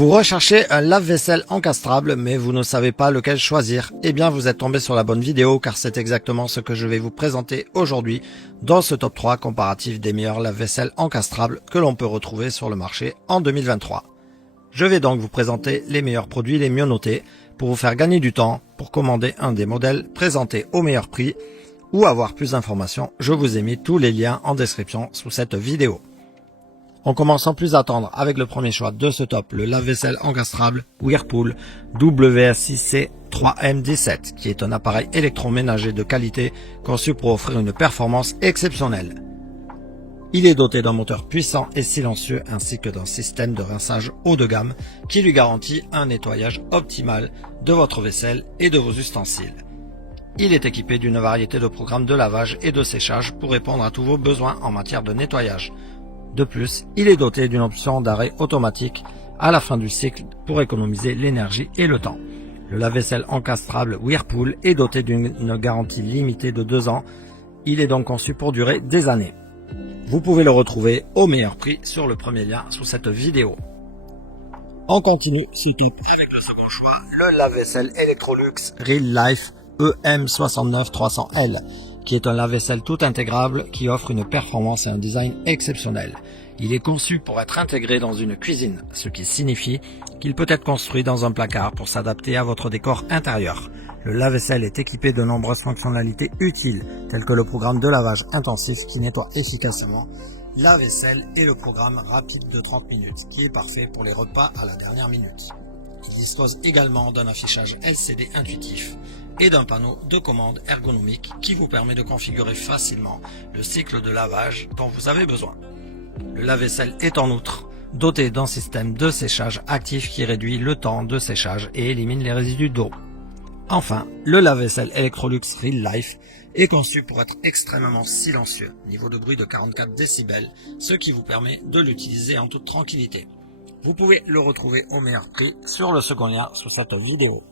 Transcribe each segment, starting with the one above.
Vous recherchez un lave-vaisselle encastrable, mais vous ne savez pas lequel choisir. Eh bien, vous êtes tombé sur la bonne vidéo, car c'est exactement ce que je vais vous présenter aujourd'hui dans ce top 3 comparatif des meilleurs lave-vaisselle encastrables que l'on peut retrouver sur le marché en 2023. Je vais donc vous présenter les meilleurs produits les mieux notés pour vous faire gagner du temps pour commander un des modèles présentés au meilleur prix ou avoir plus d'informations. Je vous ai mis tous les liens en description sous cette vidéo. On commence sans plus attendre avec le premier choix de ce top, le lave-vaisselle encastrable Whirlpool WSIC3M17, qui est un appareil électroménager de qualité conçu pour offrir une performance exceptionnelle. Il est doté d'un moteur puissant et silencieux ainsi que d'un système de rinçage haut de gamme qui lui garantit un nettoyage optimal de votre vaisselle et de vos ustensiles. Il est équipé d'une variété de programmes de lavage et de séchage pour répondre à tous vos besoins en matière de nettoyage. De plus, il est doté d'une option d'arrêt automatique à la fin du cycle pour économiser l'énergie et le temps. Le lave-vaisselle encastrable Whirlpool est doté d'une garantie limitée de 2 ans. Il est donc conçu pour durer des années. Vous pouvez le retrouver au meilleur prix sur le premier lien sous cette vidéo. On continue ce top avec le second choix, le lave-vaisselle Electrolux Real Life EM69300L, qui est un lave-vaisselle tout intégrable qui offre une performance et un design exceptionnel. Il est conçu pour être intégré dans une cuisine, ce qui signifie qu'il peut être construit dans un placard pour s'adapter à votre décor intérieur. Le lave-vaisselle est équipé de nombreuses fonctionnalités utiles, telles que le programme de lavage intensif qui nettoie efficacement la vaisselle et le programme rapide de 30 minutes, qui est parfait pour les repas à la dernière minute. Il dispose également d'un affichage LCD intuitif et d'un panneau de commande ergonomique qui vous permet de configurer facilement le cycle de lavage dont vous avez besoin. Le lave-vaisselle est en outre doté d'un système de séchage actif qui réduit le temps de séchage et élimine les résidus d'eau. Enfin, le lave-vaisselle Electrolux Real Life est conçu pour être extrêmement silencieux, niveau de bruit de 44 décibels, ce qui vous permet de l'utiliser en toute tranquillité. Vous pouvez le retrouver au meilleur prix sur le second lien sous cette vidéo.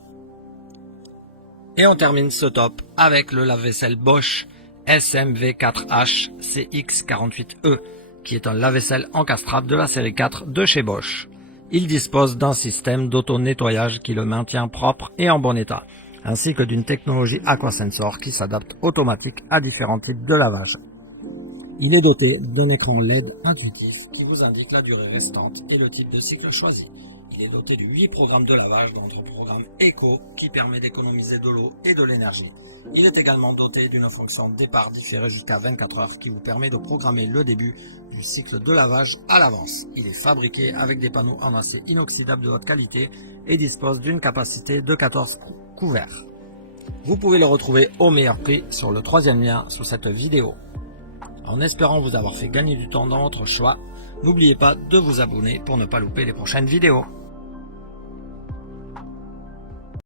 Et on termine ce top avec le lave-vaisselle Bosch SMV4H CX48E, qui est un lave-vaisselle encastrable de la série 4 de chez Bosch. Il dispose d'un système d'auto-nettoyage qui le maintient propre et en bon état, ainsi que d'une technologie Aquasensor qui s'adapte automatique à différents types de lavage. Il est doté d'un écran LED intuitif qui vous indique la durée restante et le type de cycle choisi. Il est doté de 8 programmes de lavage, dont le programme Eco qui permet d'économiser de l'eau et de l'énergie. Il est également doté d'une fonction départ différé jusqu'à 24 heures qui vous permet de programmer le début du cycle de lavage à l'avance. Il est fabriqué avec des panneaux en acier inoxydable de haute qualité et dispose d'une capacité de 14 couverts. Vous pouvez le retrouver au meilleur prix sur le troisième lien sous cette vidéo. En espérant vous avoir fait gagner du temps dans votre choix, n'oubliez pas de vous abonner pour ne pas louper les prochaines vidéos.